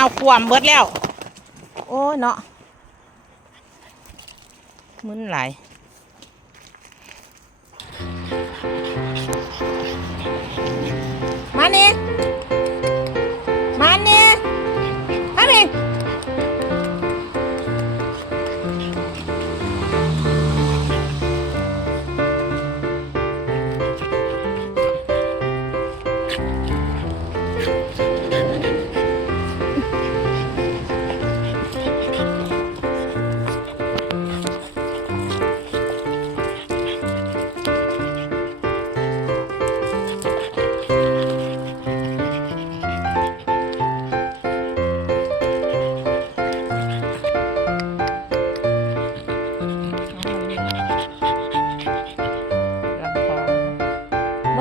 เอาขวามเบิดแล้ว โอ้เนาะมึนไหลมานี่ย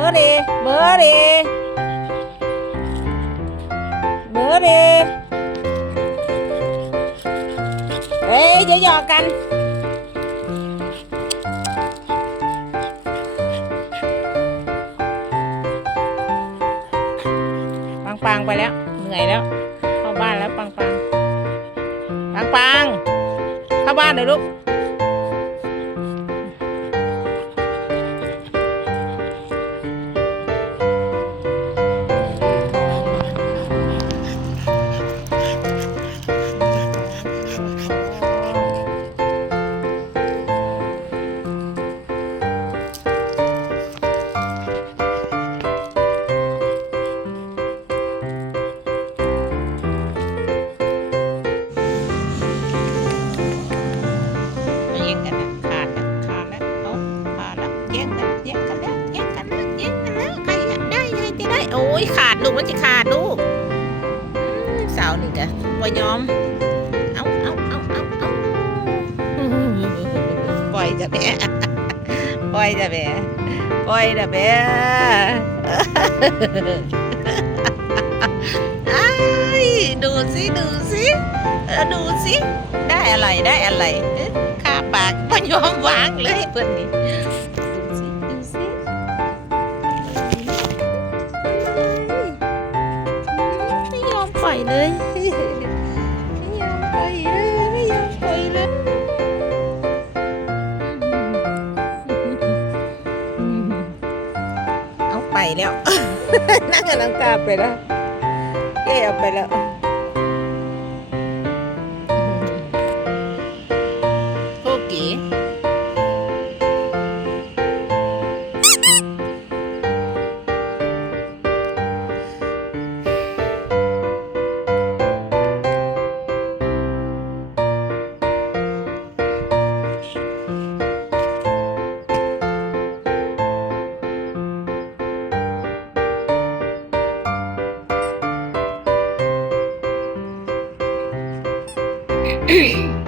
ร์ดีเบอร์ดีเบอร์ดีเอ้ยจะหยอกกันปังปังไปแล้ว เหนื่อยแล้ว เข้าบ้านแล้วปังปังปังปังเข้าบ้านเลยลูก ยขาดลูกมันจะขาดลูกสาวนี่กะว่ายอม เอาเอาเอาเอาเอาปล่อยจะแม่ปล่อยจะแม่ปล่อยจะแม่อ้ดูสิดูสิดูสิได้อะไรได้อะไรข้าปากก็ยอมวางเลยเพื่อนนี่ ล่อยเลย ไม่ยอมปล่อยเลยไม่ยอมปล่อยเลยเอาไปแล้วนั่งกับน้ำตาไปแล้วเย่เอาไปแล้ว Hey!